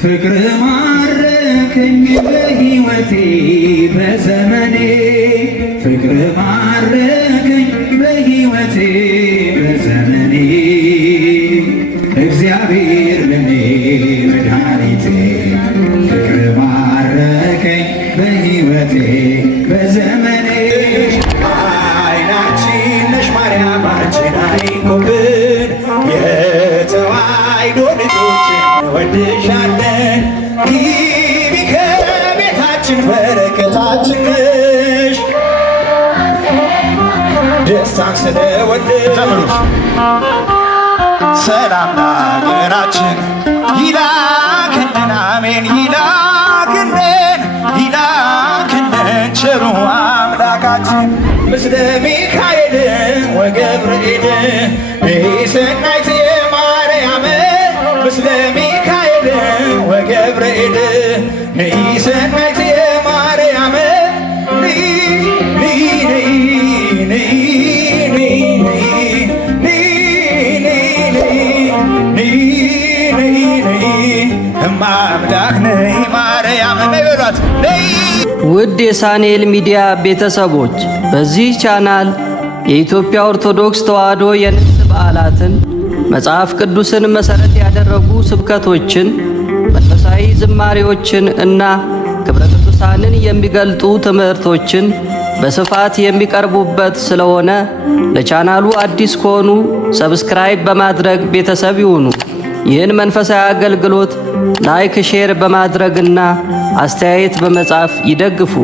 ፍቅር ማረከኝ በሕይወቴ በዘመኔ ፍቅር ማረከኝ በሕይወቴ በዘመኔ እግዚአብሔር ለኔ መድኃኒቴ ፍቅር ማረከኝ በሕይወቴ በዘመኔ አይናችን ነሽ ማርያም አንቺን አይንኩብን የተዋሕዶ ልጆች እንወድሻለን ግቢ ከቤታችን በረከታችን ነሽ ደስታን ስለወደድሽ ሰላም ለአገራችን ይላክልን አሜን ይላክልን ቸሩ አምላካችን ምስለ ሚካኤል ወገብርኤል ሰናይት ማርያም ምስለ ሚካኤል ወገብርኤል ሰናይት ማርያም እማምላክ ነይ ማርያም ነይ በሏት። ውድ የሳንኤል ሚዲያ ቤተሰቦች በዚህ ቻናል የኢትዮጵያ ኦርቶዶክስ ተዋሕዶ የንግስ በዓላትን፣ መጽሐፍ ቅዱስን መሠረት ያደረጉ ስብከቶችን፣ መንፈሳዊ ዝማሬዎችን እና ክብረ ቅዱሳንን የሚገልጡ ትምህርቶችን በስፋት የሚቀርቡበት ስለሆነ ለቻናሉ አዲስ ከሆኑ ሰብስክራይብ በማድረግ ቤተሰብ ይሁኑ። ይህን መንፈሳዊ አገልግሎት ላይክ፣ ሼር በማድረግና አስተያየት በመጻፍ ይደግፉ።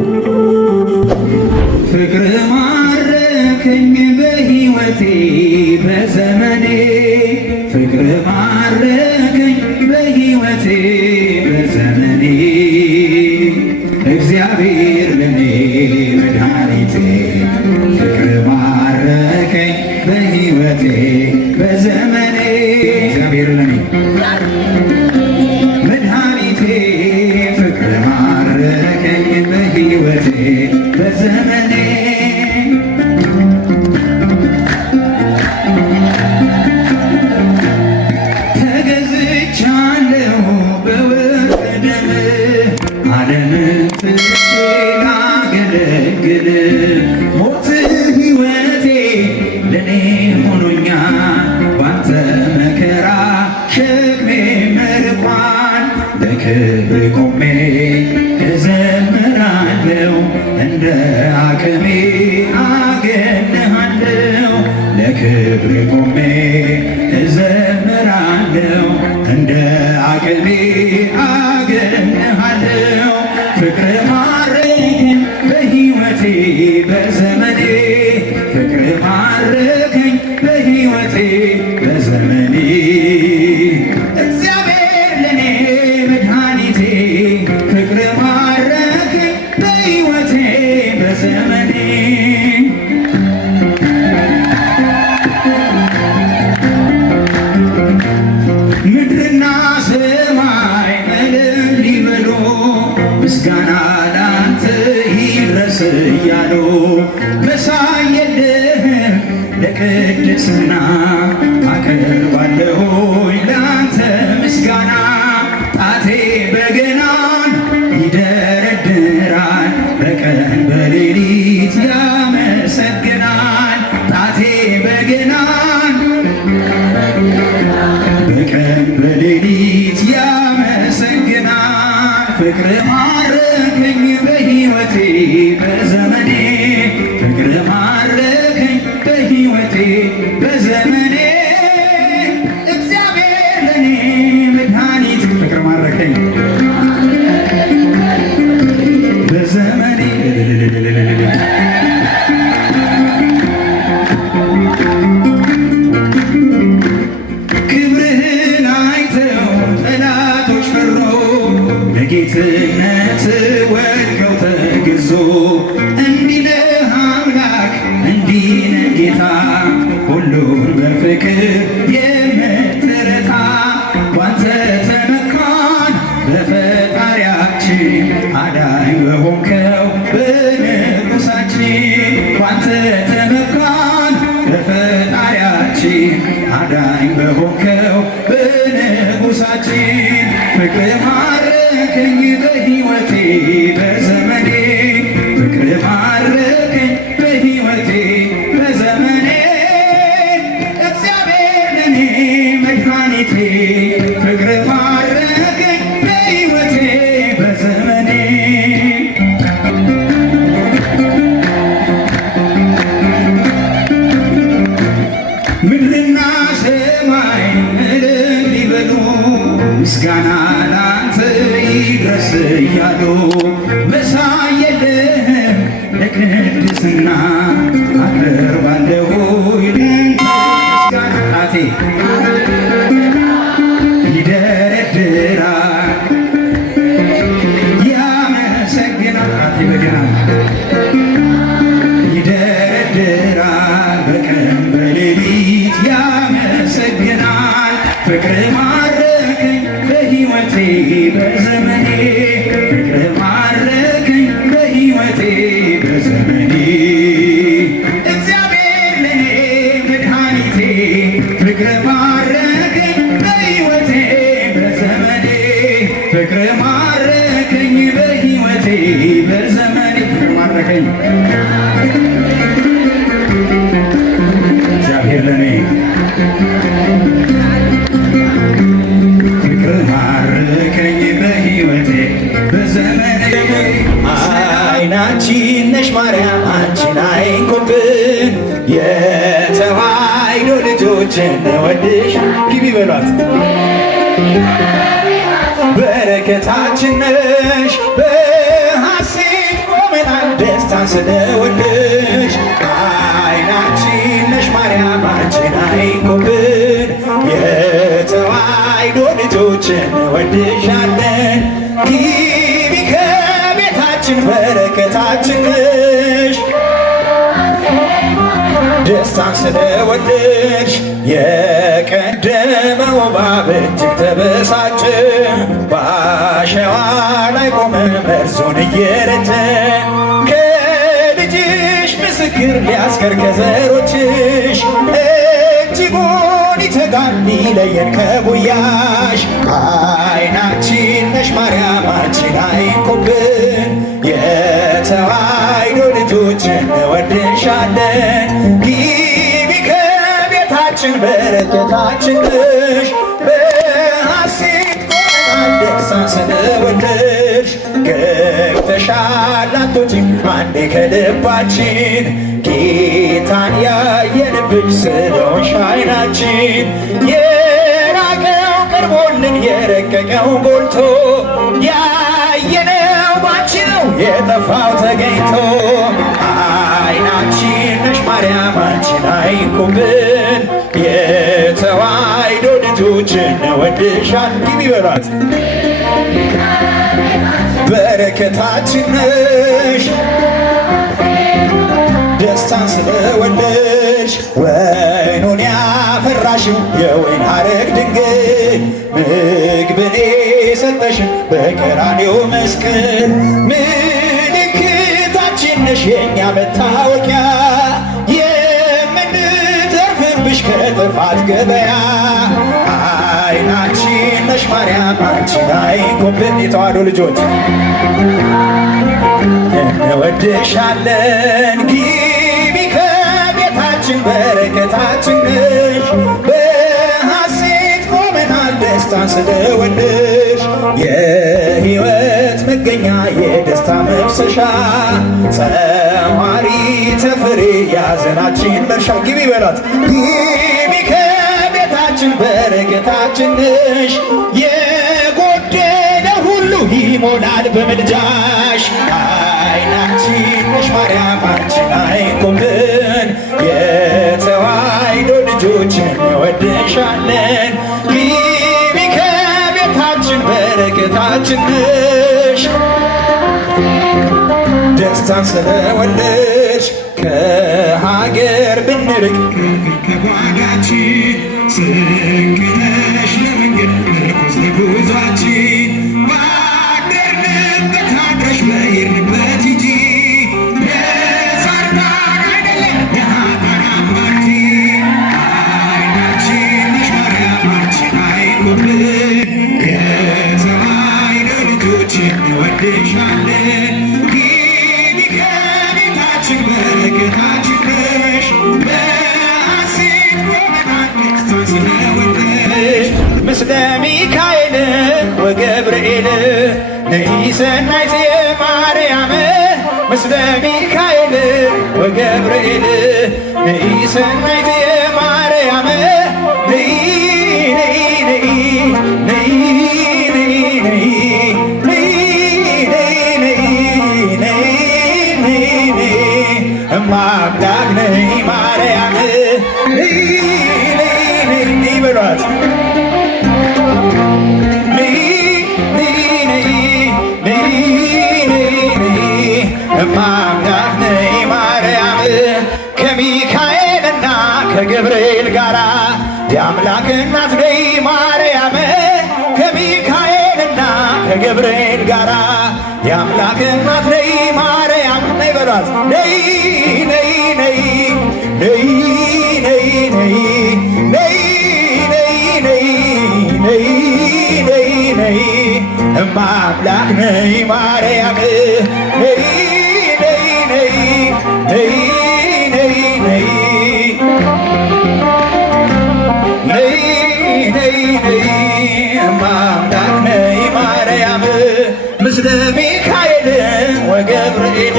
ፍቅር ማረከኝ በሕይወቴ በዘመኔ ፍቅር ማረከኝ በሕይወቴ በዘመኔ እግዚአብሔር ለኔ መድኃኒቴ ፍቅር ማረከኝ በሕይወቴ በዘመኔ እግዚአብሔር ለኔ መድኃኒቴ ፍቅር ማረከኝ በሕይወቴ በዘመኔ ተገዝቻለሁ በወርቅ ደም ዓለምን ትቼ ላገለግል ሞት ሕይወቴ ለኔ ሆኖኛል ባንተ መከራ ሸክሜ መርቋል ለክብር ቆሜ እዘምራለሁ እንደ አቅሜ አገንሃለሁ ለክብር ቆሜ እዘምራለሁ እንደ አቅሜ አገንሃለሁ ፍቅር ማረከኝ በሕይወቴ በዘመኔ ፍቅር ማረከኝ በሕይወቴ በዘመኔ እግዚአብሔር ለኔ መድኃኒቴ ፍቅር ማረከኝ በሕይወቴ በዘመኔ ምድርና ሰማይ እልል ይበሉ ምስጋና ላንተ ይድረስ እያሉ መሳይ የለህም ለቅድስና አቀርባለሁኝ ላንተ ምስጋና ጣቴ በገናን ይደረድራል በቀን በሌሊት ያመሰግናል ጣቴ በገናን በቀን በሌሊት ያመሰግናል ፍቅር ማረከኝ በሕይወቴ በዘመኔ ፍቅር ማረከኝ በሕይወቴ በዘመኔ እግዚአብሔር ለኔ መድኃኒት ፍቅር ማረከኝ በዘመኔ ክብርህን አይተው ጠላቶች ፈሩ ለጌትነት ወድቀው ተገዙ እንዲህ ነህ አምላክ እንዲህ ነህ ጌታ ሁሉን በፍቅር የምትረታ ባንተ ተመካን በፈጣሪያችን አዳኝ በሆንከው በንጉሳችን ባንተ ተመካን በፈጣሪያችን አዳኝ በሆንከው በንጉሳችን ፍቅር ማረከኝ በሕይወቴ በዘመኔ ፍቅር ማረከኝ በሕይወቴ በዘመኔ እግዚአብሔር ለኔ መድኃኒቴ ፍቅር ማረከኝ በሕይወቴ በዘመኔ ምድርና ሰማይ እልል ይበሉ ምስጋና ላንተ ይድረስ እያሉ መሳይ የለህም ለቅድስና አቀርባለሁ ምስጋናቴ ይደረድራል ያመሰግናል በገና ይደረድራል በቀን በሌሊት ያመሰግናል ፍቅር ማረከኝ በሕይወቴ በዘመኔ ፍቅር ማረከኝ በሕይወቴ በዘመኔ እግዚአብሔር ለኔ መድኃኒቴ ፍቅር ማረከኝ በሕይወቴ በዘመኔ ፍቅር ማረከኝ በሕይወቴ በዘመኔ ፍቅር ማረከኝ እግዚአብሔር ለኔ ፍቅር ማረከኝ በሕይወቴ በዘመኔ አይናችን ነሽ ማርያም አንቺን አይንኩብን የተዋሕዶ ልጆች እንወድሽ ግቢ በሏት በረከታችን ነሽ በሐሴት ቆመናል ደስታን ስለወደሽ አይናችን ነሽ ማርያም አንቺን አይንኩብን የተዋሕዶ ልጆች እንወድሻለን ግቢ ከቤታችን በረከታችን ነሽ ደስታን ስለወደድሽ የቀደመው እባብ እጅግ ተበሳጨ በአሸዋ ላይ ቆመ መርዙን እየረጨ ከልጅሽ ምስክር ሊያስቀር ከዘሮችሽ እጅጉን ይተጋል ሊለየን ከጉያሽ አይናችን ነሽ ማርያም አንቺን አይንኩብን የተዋሕዶ ልጆች እንወድሻለን ግቢ ከቤታችን በረከታችን ነሽ በሐሴት ቆመናል ደስታን ስለወደድሽ ገብተሻል አትወጪም አንዴ ከልባችን ጌታን ያየንብሽ ስለሆንሽ አይናችን የራቀው ቀርቦልን የረቀቀው ጎልቶ ያየነው ባንቺ ነው የጠፋው ተገኝቶ አይናችን ነሽ ማርያም አንቺን አይንኩብን የተዋሕዶ ልጆች እንወድሻል ግቢ በሏት በረከታችን ነሽ ደስታን ስለወደድሽ ወይኑን ያፈራሽው የወይን ሐረግ ድንግል ምግብን የሰጠሽን በቀራንዮ መስቀል ምልክታችን ነሽ የእኛ መታወቂያ የምንተርፍብሽ ከጥፋት ገበያ አይናችን ነሽ ማርያም አንቺን አይንኩብን የተዋሕዶ ልጆች እንወድሻለን ግቢ ከቤታችን በረከታችን ነሽ በሐሴት ቆመናል ደስታን ስለወደድሽ የሕይወት መገኛ የደስታ መፍሰሻ ጸዋሪተ ፍሬ ያዘናችን መርሻ ግቢ በሏት ግቢ ከቤታችን በረከታችን ነሽ የጎደለ ሁሉ ይሞላል በምልጃሽ አይናችን ነሽ ማርያም አንቺን አይንኩብን የተዋሕዶ ልጆች እንወድሻለን ግቢ ከቤታችን በረከታችን ነሽ ደስታን ስለወለድሽ ከሀገር ብንርቅ ከጓዳችን ስንቅ ነሽ ለመንገድ ምርኩዝ ለጉዟችን ባደርንበት አድረሽ በሄድንበት ሂጂ ለጻድቃን አይደለም የኃጥአን አማላጅ አይናችን ነሽ ማርያም አንቺን አይንኩብን የተዋሕዶ ልጆች እንወድሻለን ግቢ ከቤታችን በረከታችን ነሽ በሐሴት ቆመናል ደስታን ስለወለድሽ ምስለ ሚካኤል ወገብርኤል ነይ ሰናይት ማርያም ምስለ ሚካኤል ወገብርኤል ነይ ሰናይት ማርያም ነይ ነይ ነይ ነይ እማምላክ ነይ ማርያም ነይ ነይ ነይ በሏት ነይ ነይ ነይ ነይ ነይ እማምላክ ነይ ማርያም ከሚካኤልና ከገብርኤል ጋራ የአምላክ እናት ነይ ማርያም ከሚካኤልና ከገብርኤል ጋራ የአምላክ እናት ነይ ማርያም ነይ በሏት ነይ ነይ ነይ ነይ ነይ ነይ ነይ ነይ ነይ ነይ ነይ እማምላክ ነይ ማርያም ነይ ነይ ነይ ነይ ነይ ነይ ነይ ነይ ነይ እማምላክ ነይ ማርያም ምስለ ሚካኤል ወገብርኤል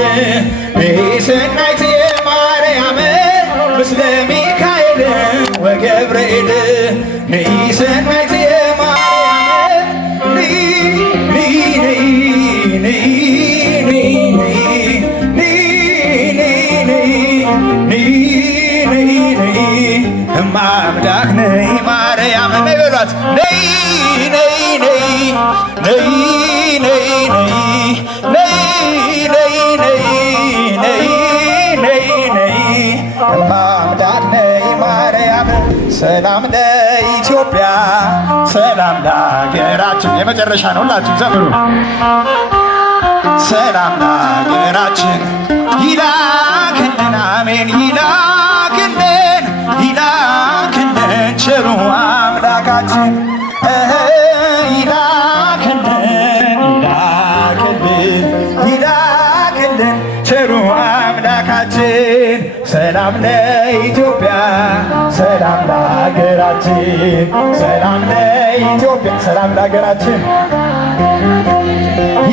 ነይ ሰናይት ማርያም ምስለ ሚካኤል ወገብርኤል ነይ ሰናይት ማርያም ነይ ነይ ነይ ነይ ነይ ነይ ነይ ነይ ነይ ነይ እማምላክ ነይ ማርያም ነይ በሏት ነይ ነይ ነይ ነይ ነይ ነይ ነይ ነይ ነይ ነይ ነይ እማምላክ ነይ ማርያም ሰላም ለኢትዮጵያ ሰላም ለሀገራችን የመጨረሻ ነው ሁላችሁም ዘምሩ ሰላም ለሀገራችን ይላክልን አሜን ይላክልን ይላክልን ቸሩ አምላካችን ይላክልን ይላክልን ይላክልን ቸሩ አምላካችን ሰላም ለኢትዮጵያ ሰላም ለሀገራችን ሰላም ለኢትዮጵያ ሰላም ለሀገራችን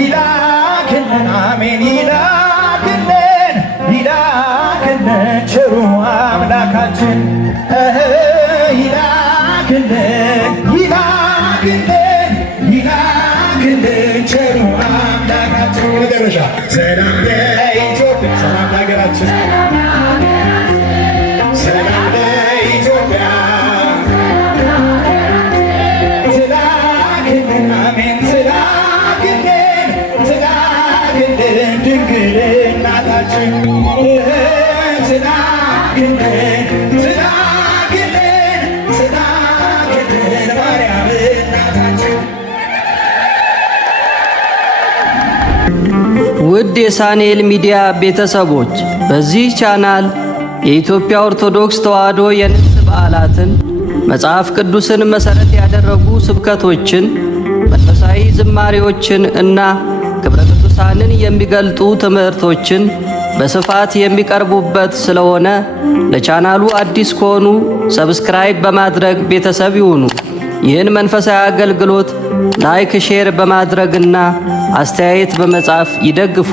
ይላክልን አሜን ይላክልን ይላክልን ቸሩ አምላካችን ይላክልን ይላክልን ይላክልን ቸሩ አምላካችን መጨረሻ ሰላም ለኢትዮጵያ ሰላም ለሀገራችን ሰላም ለኢትዮጵያ ስላክልን አሜን ስላክልን ስላክልን ድንግል እናታችን ስላክልን ስላክልን ስላክልን ማርያም እናታችን ውድ የሳንኤል ሚዲያ ቤተሰቦች በዚህ ቻናል የኢትዮጵያ ኦርቶዶክስ ተዋሕዶ የንግስ በዓላትን፣ መጽሐፍ ቅዱስን መሠረት ያደረጉ ስብከቶችን፣ መንፈሳዊ ዝማሬዎችን እና ክብረ ቅዱሳንን የሚገልጡ ትምህርቶችን በስፋት የሚቀርቡበት ስለሆነ ለቻናሉ አዲስ ከሆኑ ሰብስክራይብ በማድረግ ቤተሰብ ይሁኑ። ይህን መንፈሳዊ አገልግሎት ላይክ፣ ሼር በማድረግና አስተያየት በመጻፍ ይደግፉ።